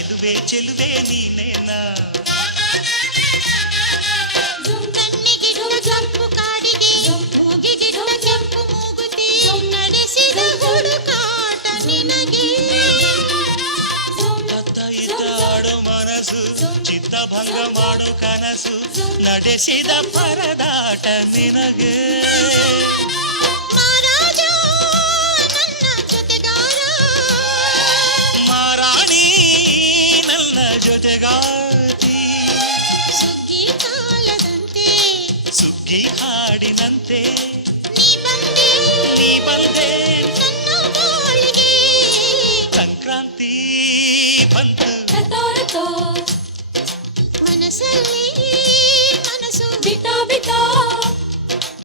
ಚೆಲುವೆ ಚೆಲುವೆ ನೀನೇನಾ ಕಣ್ಣಿಗೆ ಕೆಂಪು ಕಾಡಿಗೆ ಮೂಗಿಗೆ ಕೆಂಪು ಮೂಗುತಿ ನಡೆಸಿದ ಹುಡುಕಾಟ ನಿನಗೆ ಅತ್ತ ಇತ್ತ ಆಡೋ ಮನಸ್ಸು ಚಿತ್ತಭಂಗ ಮಾಡೋ ಕನಸು ನಡೆಸಿದ ಪರದಾಟ ನಿನಗೆ ಮಹಾರಾಜ ನನ್ನ ಜೊತೆಗಾರ ಮಾರಾಣಿ ನನ್ನ ಜೊತೆಗಾತಿ ಸುಗ್ಗಿ ಕಾಲದಂತೆ ಸುಗ್ಗಿ ಹಾಡಿನಂತೆ ನೀ ಬಂದೆ ನನ್ನ ಬಾಳಿಗೆ ಸಂಕ್ರಾಂತಿ ಬಂತು ಮನಸ್ಸಲ್ಲಿ